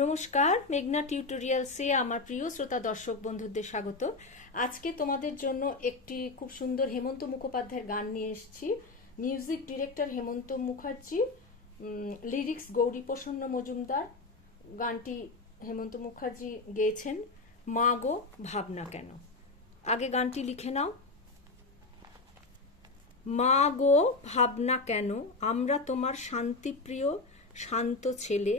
নমস্কার, মেঘনা টিউটোরিয়ালসে আমার প্রিয় শ্রোতা দর্শক বন্ধুদের স্বাগত। আজকে তোমাদের জন্য একটি খুব সুন্দর হেমন্ত মুখোপাধ্যায়ের গান নিয়ে এসেছি। মিউজিক ডিরেক্টর হেমন্ত মুখার্জি, লিরিক্স গৌরীপ্রসন্ন মজুমদার। গানটি হেমন্ত মুখার্জি গেয়েছেন। মা গো ভাবনা কেন। আগে গানটি লিখে নাও। মা গো ভাবনা কেন, আমরা তোমার শান্তিপ্রিয় শান্ত ছেলে,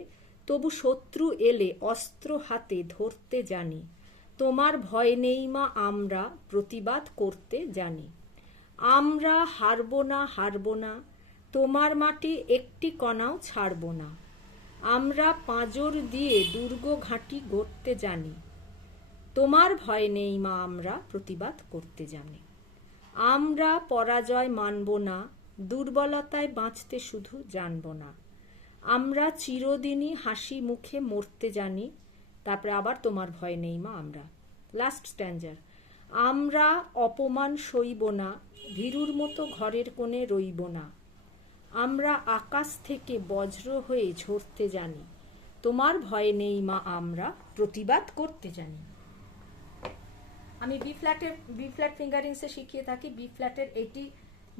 তবু শত্রু এলে অস্ত্র হাতে ধরতে জানি। তোমার ভয় নেই মা, আমরা প্রতিবাদ করতে জানি। আমরা হারব না, হারব না, তোমার মাটি একটি কণাও ছাড়ব না। আমরা পাঁজর দিয়ে দুর্গ ঘাঁটি গড়তে জানি। তোমার ভয় নেই মা, আমরা প্রতিবাদ করতে জানি। আমরা পরাজয় মানব না, দুর্বলতায় বাঁচতে শুধু জানব না। আমরা চিরদিনই হাসি মুখে মরতে জানি। তারপরে আবার তোমার ভয় নেই মা, আমরা লাস্ট স্ট্যান্জার। আমরা অপমান সইব না, ভীরুর মতো ঘরের কোণে রইব না। আমরা আকাশ থেকে বজ্র হয়ে ঝরতে জানি। তোমার ভয় নেই মা, আমরা প্রতিবাদ করতে জানি। আমি বি ফ্ল্যাট ফিঙ্গারিংসে শিখিয়ে থাকি। বি ফ্ল্যাটের এটি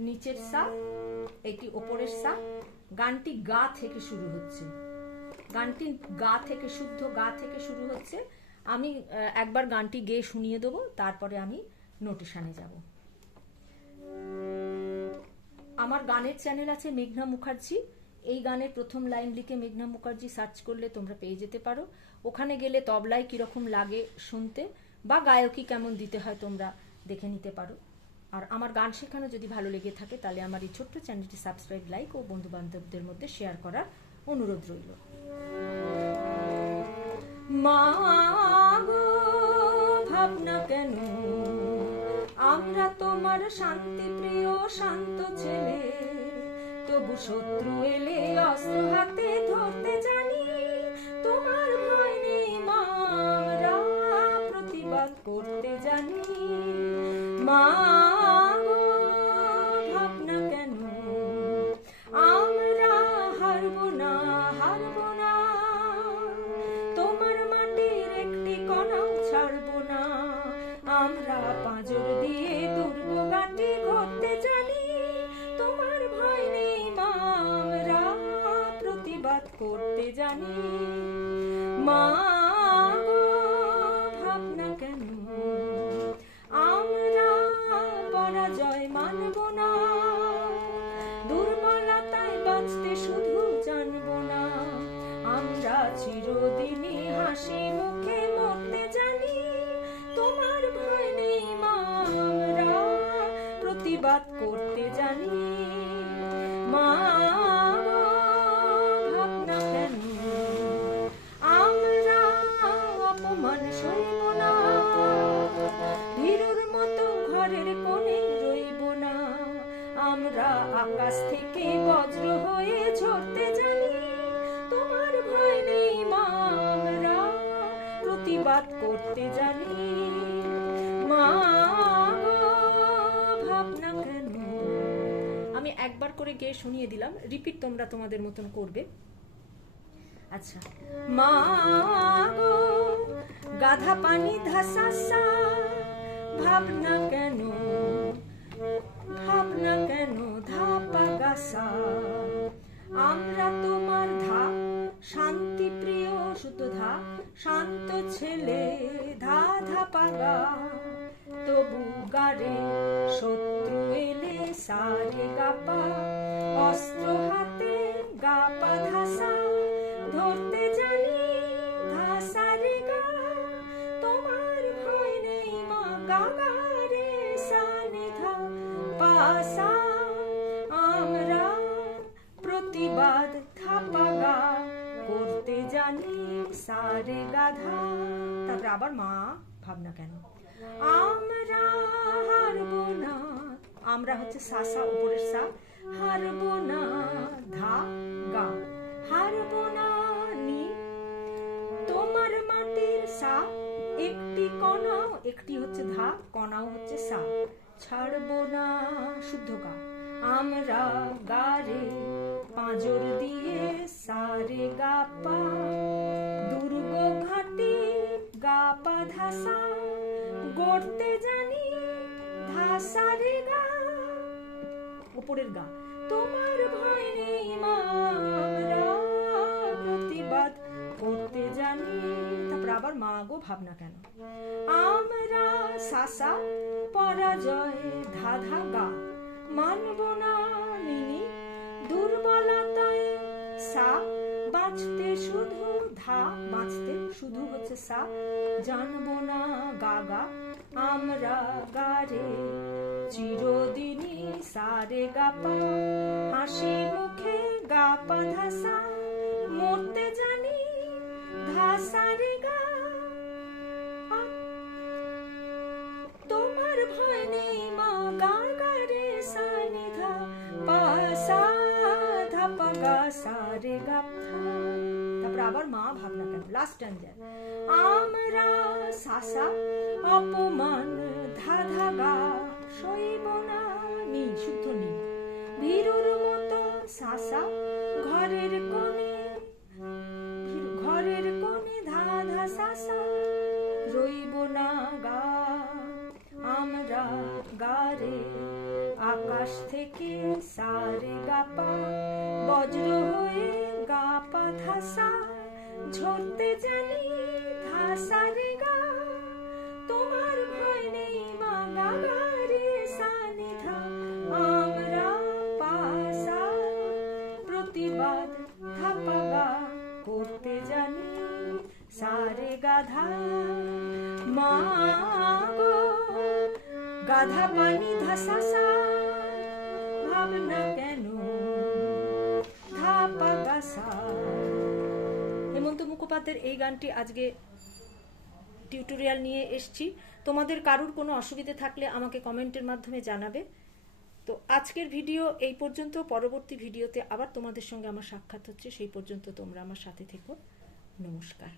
নিচের সা, এটি ওপরের সা। গানটি গা থেকে শুরু হচ্ছে। গানটি গা থেকে, শুদ্ধ গা থেকে শুরু হচ্ছে। আমি একবার গানটি গেয়ে শুনিয়ে দেবো, তারপরে আমি নোটেশনে যাব। আমার গানের চ্যানেল আছে মেঘনা মুখার্জি। এই গানের প্রথম লাইন লিখে মেঘনা মুখার্জি সার্চ করলে তোমরা পেয়ে যেতে পারো। ওখানে গেলে তবলায় কিরকম লাগে শুনতে বা গায়কী কেমন দিতে হয় তোমরা দেখে নিতে পারো। আর আমার গান শেখানো যদি ভালো লেগে থাকে তাহলে আমার এই ছোট্ট চ্যানেলটি সাবস্ক্রাইব, লাইক ও বন্ধু বান্ধবদের মধ্যে শেয়ার করার অনুরোধ রইল। মা গো ভাবনা কেন, আমরা তোমার শান্তি প্রিয় শান্ত ছেলে, তবু শত্রু এলে অস্ত্র হাতে ধরতে জানি। তোমার ভয় নেই মা, আমরা প্রতিবাদ করতে জানি। মা গো ভাবনা কেন, আমরা হারব না, হারব না, তোমার মাটির একটি কণাও ছাড়ব না। আমরা পাঁজর দিয়ে দুর্গ ঘাঁটি গড়তে জানি। তোমার ভয় নেই মা, আমরা প্রতিবাদ করতে জানি। মা গো ভাবনা কেন, আমরা পরাজয় মানব না, দুর্বলতায় বাঁচতে শুধু জানব না। আমরা চিরদিনই হাসি মুখে মরতে জানি। তোমার ভয় নেই মা, আমরা প্রতিবাদ করতে জানি। মা গো ভাবনা কেন, আমরা অপমান সইব না, ভীরুর মতো ঘরের কোণে রইব না। আমরা আকাশ থেকে বজ্র হয়ে ঝরতে জানি। তোমার ভয় নেই মা, আমরা প্রতিবাদ করতে জানি। মা গো ভাবনা কেন। আমি একবার করে গিয়ে শুনিয়ে দিলাম, রিপিট তোমরা তোমাদের মতন করবে। আচ্ছা। মা গো গাধা পানি ধাসা, ভাবনা কেন, ভাবনা কেন ধাপা গাসা। আমরা তোমার ধা শান্তি প্রিয়, শুধু ধা শান্ত ছেলে, ধা ধাপা গা, তবু গারে শত্রু এলে সারে গাপা। অস্ত্র হাতে গাপা ধাসা ধরতে জানি, ধাসা রে গা। তোমার ভয় নেই মা, গা গা রে সা নি ধা পাসা। আমরা প্রতিবাদ থাপা গা করতে জানি, সারে গাধা। তারপরে আবার মা ভাবনা কেন। আমরা হারব না, আমরা হচ্ছে সা সা উপরের সা, হারব না, ধা গা, হারব না নি। তোমার মাটির সা একটি কণাও, একটি হচ্ছে ধা, কণাও হচ্ছে সা, ছাড়ব না, শুদ্ধ গা। আমরা গারে পাঁজর দিয়ে সারে গা পা, দুর্গ ধাসা গড়তে জানি ধাসা রে গা, উপরের গা। তোমার ভয় নেই মা আমরা প্রতিবাদ করতে জানি। তারপর আবার মা গো ভাবনা কেন, আমরা সাসা পরাজয় ধাধা গা, মানব না নিনি দুর্বলতায়, সা বাঁচতে শুধু ধা, বাঁচতে শুধু হচ্ছে সা, জানবো না গাগা আমরা গারে চিরদিনই সারে গাপা, হাসি মুখে গাপা ধাসা মরতে জানি ধাসা রে গা। তোমার ভয় নেই মা গা গা রে সা নি ধা পা সা ধা পা গা সা রে গা। তারপর আবার মা ভাবনা কেন, লাস্ট স্ট্যান্ডার। আমরা সাসা অপমান ধা ধা গা, সইব না নি শুদ্ধ নি, ভীরুর মতো সাসা ঘরের কোণে, ঘরের কোণে ধা ধা সাসা রইব না গা, আমরা গারে আকাশ থেকে সারে গাপা, বজ্র হয়ে গাপা ধাসা ঝরতে জানি ধাসা রে গা। তোমার ভয় নেই মা গা গা রে সা নি ধা, আমরা পাসা প্রতিবাদ ধাপা গা করতে জানি সারে গাধা, মা গো গাধা পানি ধাসা সা ভাবনা কেন ধাপা গাসা। হেমন্ত মুখোপাধ্যায়ের এই গানটি আজকে টিউটোরিয়াল নিয়ে এসছি। তোমাদের কারুর কোনো অসুবিধে থাকলে আমাকে কমেন্টের মাধ্যমে জানাবে। তো আজকের ভিডিও এই পর্যন্ত, পরবর্তী ভিডিওতে আবার তোমাদের সঙ্গে আমার সাক্ষাৎ হচ্ছে, সেই পর্যন্ত তোমরা আমার সাথে থেকো। নমস্কার।